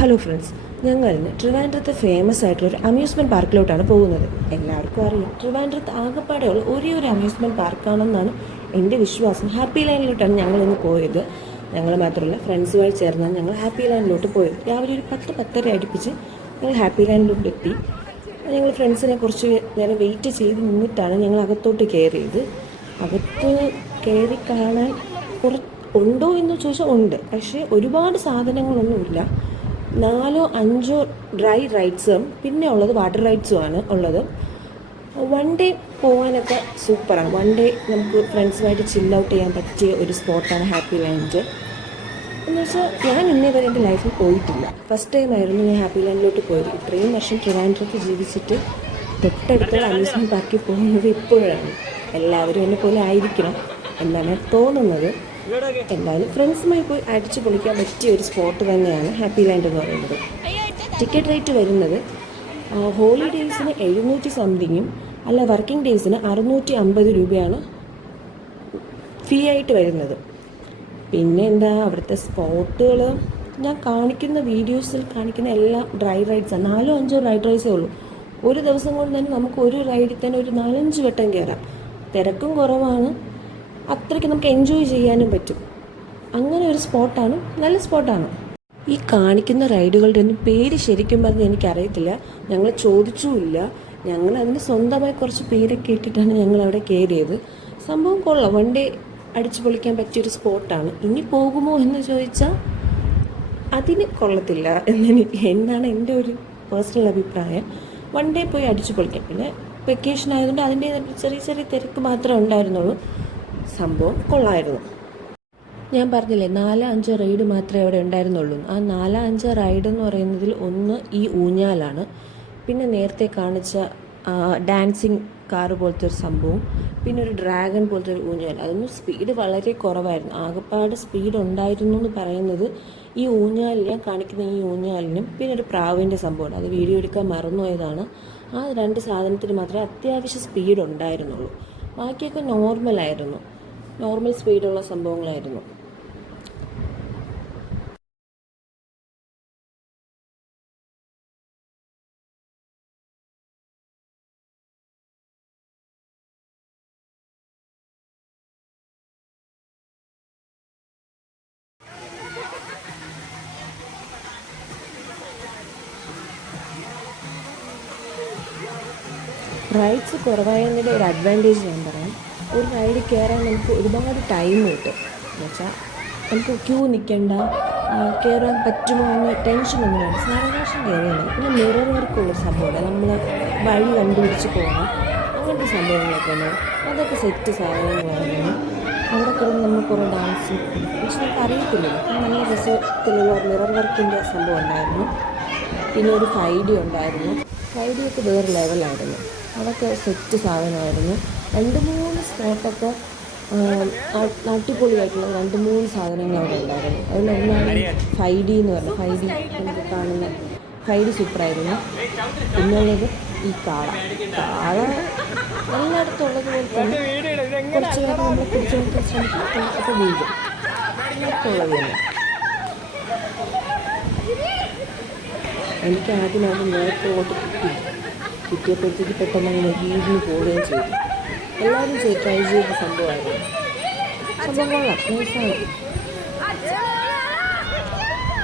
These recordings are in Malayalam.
ഹലോ ഫ്രണ്ട്സ്, ഞങ്ങൾ ഇന്ന് ട്രിവാൻഡ്രത്തെ ഫേമസ് ആയിട്ടുള്ളൊരു അമ്യൂസ്മെൻറ്റ് പാർക്കിലോട്ടാണ് പോകുന്നത്. എല്ലാവർക്കും അറിയാം, ട്രിവാൻഡ്രത്ത് ആകെപ്പാടെയുള്ള ഒരേ ഒരു അമ്യൂസ്മെൻറ്റ് പാർക്കാണെന്നാണ് എൻ്റെ വിശ്വാസം. ഹാപ്പി ലാൻഡിലോട്ടാണ് ഞങ്ങൾ ഇന്ന് പോയത്. ഞങ്ങൾ മാത്രമല്ല, ഫ്രണ്ട്സുമായി ചേർന്നാണ് ഞങ്ങൾ ഹാപ്പി ലാൻഡിലോട്ട് പോയത്. രാവിലെ ഒരു 10-10:30 അടുപ്പിച്ച് ഞങ്ങൾ ഹാപ്പി ലാൻഡിലോട്ട് എത്തി. ഞങ്ങൾ ഫ്രണ്ട്സിനെ കുറച്ച് നേരം വെയിറ്റ് ചെയ്ത് നിന്നിട്ടാണ് ഞങ്ങൾ അകത്തോട്ട് കയറിയത്. അകത്ത് കയറി കാണാൻ ഉണ്ടോ എന്ന് ചോദിച്ചാൽ ഉണ്ട്, പക്ഷേ ഒരുപാട് സാധനങ്ങളൊന്നുമില്ല. 4-5 ഡ്രൈ റൈഡ്സും പിന്നെ ഉള്ളത് വാട്ടർ റൈഡ്സും ആണ് ഉള്ളത്. വൺ ഡേ പോകാനൊക്കെ സൂപ്പറാണ്. വൺ ഡേ നമുക്ക് ഫ്രണ്ട്സുമായിട്ട് ചിൽ ഔട്ട് ചെയ്യാൻ പറ്റിയ ഒരു സ്പോട്ടാണ് ഹാപ്പി ലാൻഡ്. എന്ന് വെച്ചാൽ ഞാൻ ഇന്നേ വരെ എൻ്റെ ലൈഫിൽ പോയിട്ടില്ല. ഫസ്റ്റ് ടൈം ആയിരുന്നു ഞാൻ ഹാപ്പി ലാൻഡിലോട്ട് പോയത്. ഇത്രയും വർഷം ട്രിവാൻഡ്രത്ത് ജീവിച്ചിട്ട് തൊട്ടടുത്തുള്ള അമ്യൂസ്മെൻറ്റ് പാർക്കിൽ പോകുന്നത് ഇപ്പോഴാണ്. എല്ലാവരും എന്നെ പോലെ ആയിരിക്കണം എന്നാണ് തോന്നുന്നത്. എന്തായാലും ഫ്രണ്ട്സുമായി പോയി അടിച്ചു പൊളിക്കാൻ പറ്റിയ ഒരു സ്പോട്ട് തന്നെയാണ് ഹാപ്പി ലാൻഡ് എന്ന് പറയുന്നത്. ടിക്കറ്റ് റേറ്റ് വരുന്നത് ഹോളിഡേയ്സിന് 700 സംതിങ്ങും അല്ല വർക്കിംഗ് ഡേയ്സിന് 650 രൂപയാണ് ഫീ ആയിട്ട് വരുന്നത്. പിന്നെ എന്താ അവിടുത്തെ സ്പോട്ടുകൾ ഞാൻ കാണിക്കുന്ന വീഡിയോസിൽ കാണിക്കുന്ന എല്ലാ ഡ്രൈ റൈഡ്സാണ്. 4-5 ഡ്രൈ റൈഡ്സേ ഉള്ളൂ. ഒരു ദിവസം കൊണ്ട് തന്നെ നമുക്ക് ഒരു റൈഡിൽ തന്നെ ഒരു 4-5 വട്ടം കയറാം. തിരക്കും കുറവാണ്, അത്രയ്ക്ക് നമുക്ക് എൻജോയ് ചെയ്യാനും പറ്റും. അങ്ങനെ ഒരു സ്പോട്ടാണ്, നല്ല സ്പോട്ടാണ്. ഈ കാണിക്കുന്ന റൈഡുകളുടെ ഒന്നും പേര് ശരിക്കും പറഞ്ഞാൽ എനിക്കറിയത്തില്ല, ഞങ്ങൾ ചോദിച്ചുമില്ല. ഞങ്ങൾ അതിന് സ്വന്തമായി കുറച്ച് പേരൊക്കെ ഇട്ടിട്ടാണ് ഞങ്ങൾ അവിടെ കയറിയത്. സംഭവം കൊള്ളാം, വൺ ഡേ അടിച്ചു പൊളിക്കാൻ പറ്റിയൊരു സ്പോട്ടാണ്. ഇനി പോകുമോ എന്ന് ചോദിച്ചാൽ അതിന് കൊള്ളത്തില്ല എന്നാണ് എൻ്റെ ഒരു പേഴ്സണൽ അഭിപ്രായം. വൺ ഡേ പോയി അടിച്ചു പൊളിക്കാം. പിന്നെ വെക്കേഷൻ ആയതുകൊണ്ട് അതിൻ്റെ ചെറിയ ചെറിയ തിരക്ക് മാത്രമേ ഉണ്ടായിരുന്നുള്ളൂ. സംഭവം കൊള്ളായിരുന്നു. ഞാൻ പറഞ്ഞില്ലേ, 4-5 റൈഡ് മാത്രമേ അവിടെ ഉണ്ടായിരുന്നുള്ളൂ. ആ 4-5 റൈഡ് എന്ന് പറയുന്നതിൽ ഒന്ന് ഈ ഊഞ്ഞാലാണ്. പിന്നെ നേരത്തെ കാണിച്ച ഡാൻസിങ് കാറ് പോലത്തെ ഒരു സംഭവം, പിന്നെ ഒരു ഡ്രാഗൺ പോലത്തെ ഒരു ഊഞ്ഞാൽ. അതൊന്നും സ്പീഡ് വളരെ കുറവായിരുന്നു. ആകെപ്പാട് സ്പീഡ് ഉണ്ടായിരുന്നു എന്ന് പറയുന്നത് ഈ ഊഞ്ഞാലിൽ, ഞാൻ കാണിക്കുന്ന ഈ ഊഞ്ഞാലിനും പിന്നെ ഒരു പ്രാവിൻ്റെ സംഭവമാണ്. അത് വീഡിയോ എടുക്കാൻ മറന്നുപോയതാണ്. ആ 2 സാധനത്തിന് മാത്രമേ അത്യാവശ്യം സ്പീഡ് ഉണ്ടായിരുന്നുള്ളൂ. ബാക്കിയൊക്കെ നോർമലായിരുന്നു, നോർമൽ സ്പീഡുള്ള സംഭവങ്ങളായിരുന്നു. റൈഡ്സ് കുറവായതിൻ്റെ ഒരു അഡ്വാൻറ്റേജ് ഞാൻ പറയാം. ഒരു റൈഡിൽ കയറാൻ നമുക്ക് ഒരുപാട് ടൈം കിട്ടും. എന്നുവെച്ചാൽ നമുക്ക് ക്യൂ നിൽക്കേണ്ട, കയറാൻ പറ്റുമോ എന്ന് ടെൻഷനൊന്നും വേണ്ട. സാവകാശം കയറിയാൽ മതി. പിന്നെ മിറർ വർക്കുള്ള സംഭവമാണ്, നമ്മൾ വഴി കണ്ടുപിടിച്ച് പോകണം, അങ്ങനത്തെ സംഭവങ്ങളൊക്കെ ഉണ്ട്. അതൊക്കെ സെറ്റ് സാധനങ്ങളായിരുന്നു. അവിടെ കിടന്ന് നമ്മൾ കുറേ ഡാൻസ്, പക്ഷെ നമുക്ക് അറിയത്തില്ലല്ലോ. നല്ല രസത്തിലുള്ള മിറർ വർക്കിൻ്റെ സംഭവം ഉണ്ടായിരുന്നു. പിന്നെ ഒരു 5D ഉണ്ടായിരുന്നു. 5D ഒക്കെ വേറെ ലെവലായിരുന്നു. അതൊക്കെ സെറ്റ് സാധനമായിരുന്നു. 2-3 സ്പോട്ടൊക്കെ അടിപൊളിയായിട്ടുള്ള 2-3 സാധനങ്ങൾ അവിടെ ഉണ്ടായിരുന്നു. അതിലൊന്നാണ് 5D എന്ന് പറഞ്ഞത്. 5D നമുക്ക് കാണുന്ന 5D സൂപ്പറായിരുന്നു. പിന്നുള്ളത് ഈ കാള എല്ലായിടത്തും ഉള്ളതുപോലെ തന്നെ കുറച്ച് നേരം നമ്മൾ പിടിച്ചു നോക്കാൻ ശ്രമിക്കും, അപ്പോൾ വീഴും. അങ്ങനത്തുള്ളത് തന്നെ. എനിക്ക് ആദ്യം നേരത്തോട്ട് കിട്ടിയപ്പോഴത്തേക്ക് പെട്ടെന്ന് അങ്ങനെ വീടിന് പോവുകയും ചെയ്തു. എല്ലാവരും ട്രൈ ചെയ്ത സംഭവമായിരുന്നു. സംഭവം കൊള്ളാം, നൈസാണ്.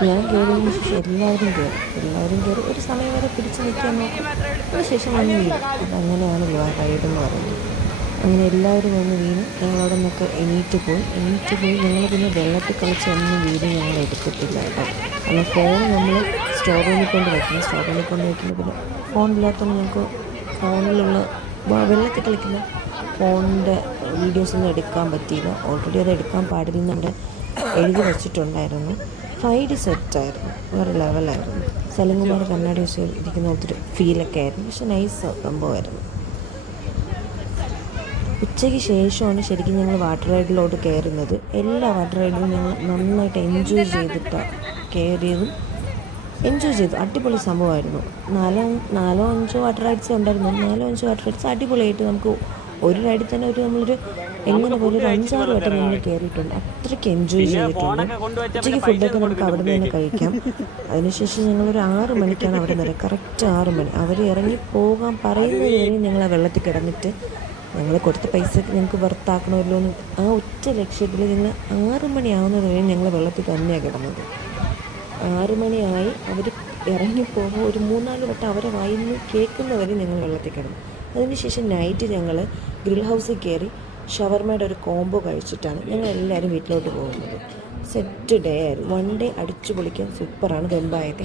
ഞാൻ കയറിയതിന് ശേഷം എല്ലാവരും കയറി ഒരു സമയം വരെ പിടിച്ച് നിൽക്കാൻ നോക്കും. അതിനുശേഷം വന്ന് വീഴും. അതങ്ങനെയാണ് റൈഡ് എന്ന് പറയുന്നത്. അങ്ങനെ എല്ലാവരും വന്ന് വീണ് ഞങ്ങളവിടെ നിന്നൊക്കെ എണീറ്റ് പോയി. ഞങ്ങൾ പിന്നെ വെള്ളത്തിൽ കളിച്ച് ഒന്നും വീട് ഞങ്ങൾ എടുക്കത്തില്ല കേട്ടോ. അല്ല, ഫോൺ നമ്മൾ സ്റ്റോർ റൂമിൽ കൊണ്ട് വയ്ക്കുമ്പോൾ പിന്നെ ഫോണില്ലാത്തതുകൊണ്ട് ഞങ്ങൾക്ക് ഫോണിലുള്ള വെള്ളത്തിൽ കളിക്കുന്ന ഫോണിൻ്റെ വീഡിയോസൊന്നും എടുക്കാൻ പറ്റിയില്ല. ഓൾറെഡി അത് എടുക്കാൻ പാടില്ലെന്ന് അവിടെ എഴുതി വെച്ചിട്ടുണ്ടായിരുന്നു. 5D സെറ്റായിരുന്നു, വേറെ ലെവലായിരുന്നു. സലങ്കുമാർ കണ്ണാടി വെച്ച് ഇരിക്കുന്ന ഒത്തിരി ഫീലൊക്കെ ആയിരുന്നു. പക്ഷെ നൈസ് സംഭവമായിരുന്നു. ഉച്ചയ്ക്ക് ശേഷമാണ് ശരിക്കും ഞങ്ങൾ വാട്ടർ റൈഡിലോട്ട് കയറുന്നത്. എല്ലാ വാട്ടർ റൈഡിലും ഞങ്ങൾ നന്നായിട്ട് എൻജോയ് ചെയ്തിട്ടാണ് കയറിയതും എൻജോയ് ചെയ്തു. അടിപൊളി സംഭവമായിരുന്നു. 4-5 വാട്ടർ റൈഡ്സ് ഉണ്ടായിരുന്നു. 4-5 വാട്ടർ റൈഡ്സ് അടിപൊളിയായിട്ട് നമുക്ക് ഒരു റൈഡിൽ തന്നെ നമ്മളൊരു എങ്ങനെ പോലും ഒരു 5-6 വട്ടം നമ്മൾ കയറിയിട്ടുണ്ട്. അത്രയ്ക്ക് എൻജോയ് ചെയ്തിട്ടുണ്ട്. ഉച്ചയ്ക്ക് ഫുഡൊക്കെ നമുക്ക് അവിടെ നിന്ന് തന്നെ കഴിക്കാം. അതിനുശേഷം ഞങ്ങളൊരു 6 മണിക്കാണ് അവിടെ നിന്ന് കറക്റ്റ് 6 മണി അവർ ഇറങ്ങി പോകാൻ പറയുന്നത് വരെ ഞങ്ങൾ ആ വെള്ളത്തിൽ കിടന്നിട്ട് ഞങ്ങൾ കൊടുത്ത പൈസ ഞങ്ങൾക്ക് വെറുത്താക്കണമല്ലോ എന്ന് ആ ഒറ്റ ലക്ഷ്യത്തിൽ ഞങ്ങൾ 6 മണിയാവുന്നത് വരെ ഞങ്ങൾ വെള്ളത്തിൽ തന്നെയാണ് കിടന്നത്. 6 മണിയായി അവർ ഇറങ്ങിപ്പോകുമ്പോൾ ഒരു 3-4 വട്ടം അവരെ വായിന്ന് കേൾക്കുന്നവരെ ഞങ്ങൾ വെള്ളത്തിൽ കിടന്നു. അതിനുശേഷം നൈറ്റ് ഞങ്ങൾ ഗ്രിൽ ഹൗസിൽ കയറി ഷവർമയുടെ ഒരു കോംബോ കഴിച്ചിട്ടാണ് ഞങ്ങൾ എല്ലാവരും വീട്ടിലോട്ട് പോകുന്നത്. സെറ്റ് ഡേ ആയിരുന്നു. 1 ഡേ അടിച്ചു പൊളിക്കാൻ സൂപ്പറാണ്. വെമ്പായത്തെ